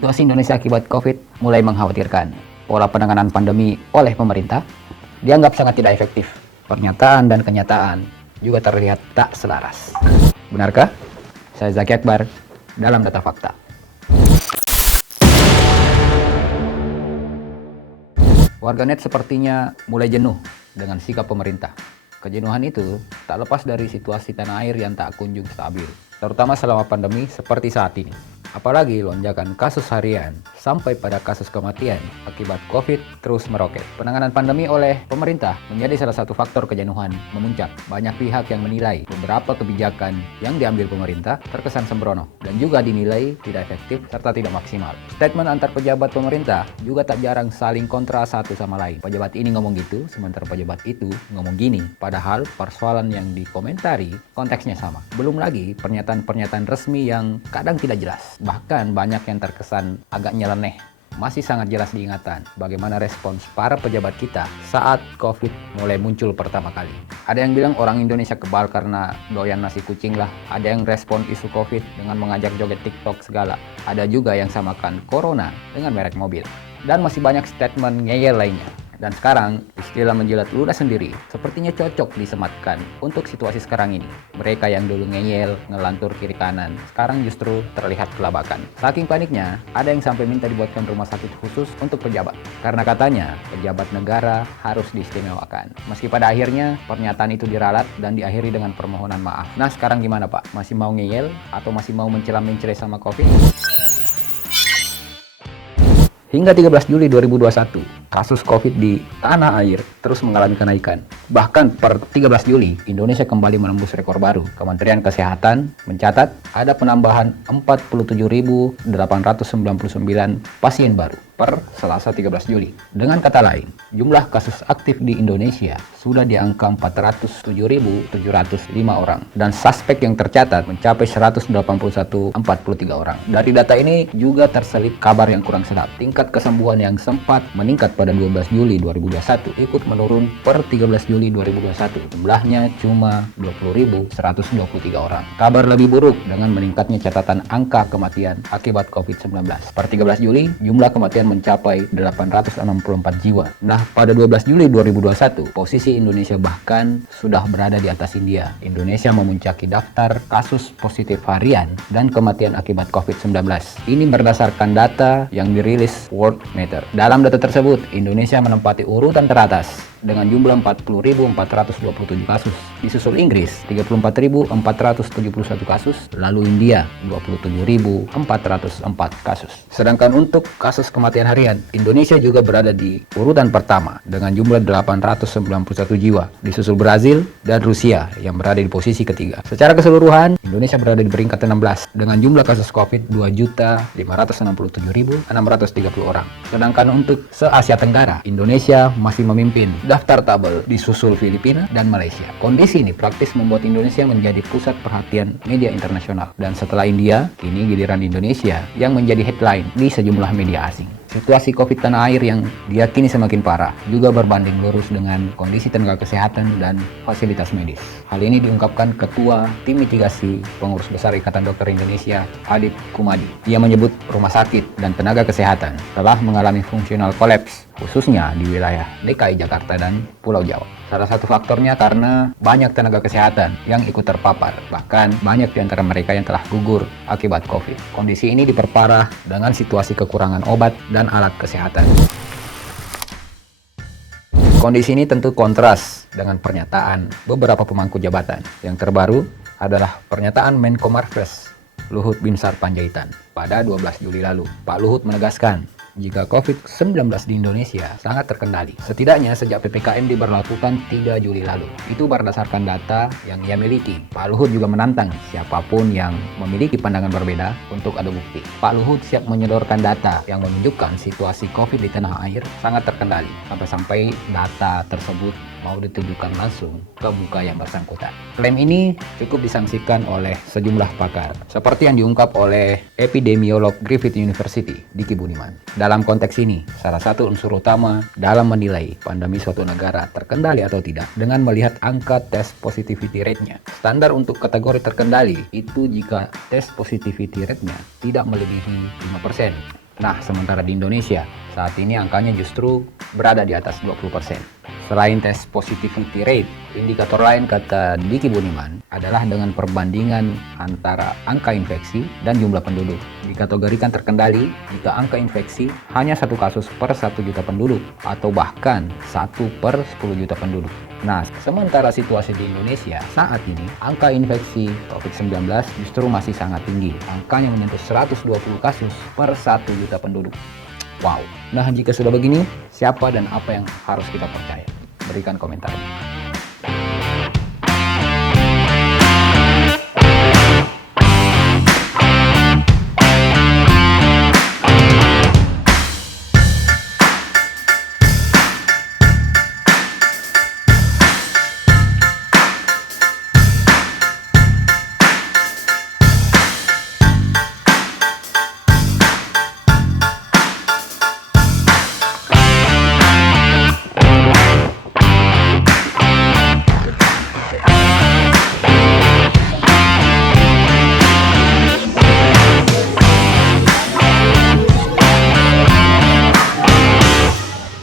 Situasi Indonesia akibat COVID mulai mengkhawatirkan. Pola penanganan pandemi oleh pemerintah dianggap sangat tidak efektif. Pernyataan dan kenyataan juga terlihat tak selaras. Benarkah? Saya Zaki Akbar dalam Data Fakta. Warganet sepertinya mulai jenuh dengan sikap pemerintah. Kejenuhan itu tak lepas dari situasi tanah air yang tak kunjung stabil, terutama selama pandemi seperti saat ini. Apalagi lonjakan kasus harian sampai pada kasus kematian akibat COVID terus meroket. Penanganan pandemi oleh pemerintah menjadi salah satu faktor kejenuhan memuncak. Banyak pihak yang menilai beberapa kebijakan yang diambil pemerintah terkesan sembrono dan juga dinilai tidak efektif serta tidak maksimal. Statement antar pejabat pemerintah juga tak jarang saling kontra satu sama lain. Pejabat ini ngomong gitu, sementara pejabat itu ngomong gini. Padahal persoalan yang dikomentari konteksnya sama. Belum lagi pernyataan-pernyataan resmi yang kadang tidak jelas. Bahkan banyak yang terkesan agak nyeleneh. Masih sangat jelas diingatan bagaimana respons para pejabat kita saat COVID mulai muncul pertama kali. Ada yang bilang orang Indonesia kebal karena doyan nasi kucing lah. Ada yang respon isu COVID dengan mengajak joget TikTok segala. Ada juga yang samakan corona dengan merek mobil. Dan masih banyak statement ngeyel lainnya. Dan sekarang, istilah menjilat ludah sendiri sepertinya cocok disematkan untuk situasi sekarang ini. Mereka yang dulu ngeyel, ngelantur kiri kanan, sekarang justru terlihat kelabakan. Saking paniknya, ada yang sampai minta dibuatkan rumah sakit khusus untuk pejabat. Karena katanya, pejabat negara harus diistimewakan. Meski pada akhirnya, pernyataan itu diralat dan diakhiri dengan permohonan maaf. Nah sekarang gimana Pak? Masih mau ngeyel atau masih mau mencela-mencela sama COVID? Hingga 13 Juli 2021, kasus COVID di tanah air terus mengalami kenaikan. Bahkan per 13 Juli, Indonesia kembali menembus rekor baru. Kementerian Kesehatan mencatat ada penambahan 47.899 pasien baru per Selasa 13 Juli. Dengan kata lain, jumlah kasus aktif di Indonesia sudah di angka 407.705 orang. Dan suspek yang tercatat mencapai 181.043 orang. Dari data ini juga terselip kabar yang kurang sedap. Tingkat kesembuhan yang sempat meningkat pada 12 Juli 2021 ikut menurun per 13 Juli 2021. Jumlahnya cuma 20.123 orang. Kabar lebih buruk dengan meningkatnya catatan angka kematian akibat COVID-19. Per 13 Juli, jumlah kematian mencapai 864 jiwa. Nah, pada 12 Juli 2021, posisi Indonesia bahkan sudah berada di atas India. Indonesia memuncaki daftar kasus positif harian dan kematian akibat COVID-19. Ini berdasarkan data yang dirilis Worldometer. Dalam data tersebut, Indonesia menempati urutan teratas dengan jumlah 40.427 kasus. Disusul Inggris 34.471 kasus, lalu India 27.404 kasus. Sedangkan untuk kasus kematian harian, Indonesia juga berada di urutan pertama dengan jumlah 891 jiwa. Disusul Brazil dan Rusia yang berada di posisi ketiga. Secara keseluruhan, Indonesia berada di peringkat 16 dengan jumlah kasus COVID 2.567.630 orang. Sedangkan untuk se-Asia Tenggara, Indonesia masih memimpin daftar tabel disusul Filipina dan Malaysia. Kondisi ini praktis membuat Indonesia menjadi pusat perhatian media internasional. Dan setelah India, kini giliran Indonesia yang menjadi headline di sejumlah media asing. Situasi COVID tanah air yang diyakini semakin parah juga berbanding lurus dengan kondisi tenaga kesehatan dan fasilitas medis. Hal ini diungkapkan Ketua Tim Mitigasi Pengurus Besar Ikatan Dokter Indonesia, Adip Kumadi. Ia menyebut rumah sakit dan tenaga kesehatan telah mengalami fungsional kolaps, khususnya di wilayah DKI Jakarta dan Pulau Jawa. Salah satu faktornya karena banyak tenaga kesehatan yang ikut terpapar. Bahkan banyak di antara mereka yang telah gugur akibat COVID. Kondisi ini diperparah dengan situasi kekurangan obat dan alat kesehatan. Kondisi ini tentu kontras dengan pernyataan beberapa pemangku jabatan. Yang terbaru adalah pernyataan Menko Marves Luhut Binsar Panjaitan pada 12 Juli lalu. Pak Luhut menegaskan jika COVID-19 di Indonesia sangat terkendali. Setidaknya sejak PPKM diberlakukan 3 Juli lalu. Itu berdasarkan data yang ia miliki. Pak Luhut juga menantang siapapun yang memiliki pandangan berbeda untuk adu bukti. Pak Luhut siap menyodorkan data yang menunjukkan situasi COVID di tanah air sangat terkendali. Sampai-sampai data tersebut mau ditujukan langsung ke muka yang bersangkutan. Klaim ini cukup disangsikan oleh sejumlah pakar, seperti yang diungkap oleh epidemiolog Griffith University, Diki Budiman. Dalam konteks ini, salah satu unsur utama dalam menilai pandemi suatu negara terkendali atau tidak dengan melihat angka tes positivity rate-nya. Standar untuk kategori terkendali itu jika tes positivity rate-nya tidak melebihi 5%. Nah, sementara di Indonesia, saat ini angkanya justru berada di atas 20%. Selain tes positivity rate, indikator lain kata Diki Budiman adalah dengan perbandingan antara angka infeksi dan jumlah penduduk. Dikategorikan terkendali jika angka infeksi hanya 1 kasus per 1 juta penduduk atau bahkan 1 per 10 juta penduduk. Nah, sementara situasi di Indonesia saat ini, angka infeksi COVID-19 justru masih sangat tinggi. Angkanya menyentuh 120 kasus per 1 juta penduduk. Wow. Nah, jika sudah begini, siapa dan apa yang harus kita percaya? Berikan komentar.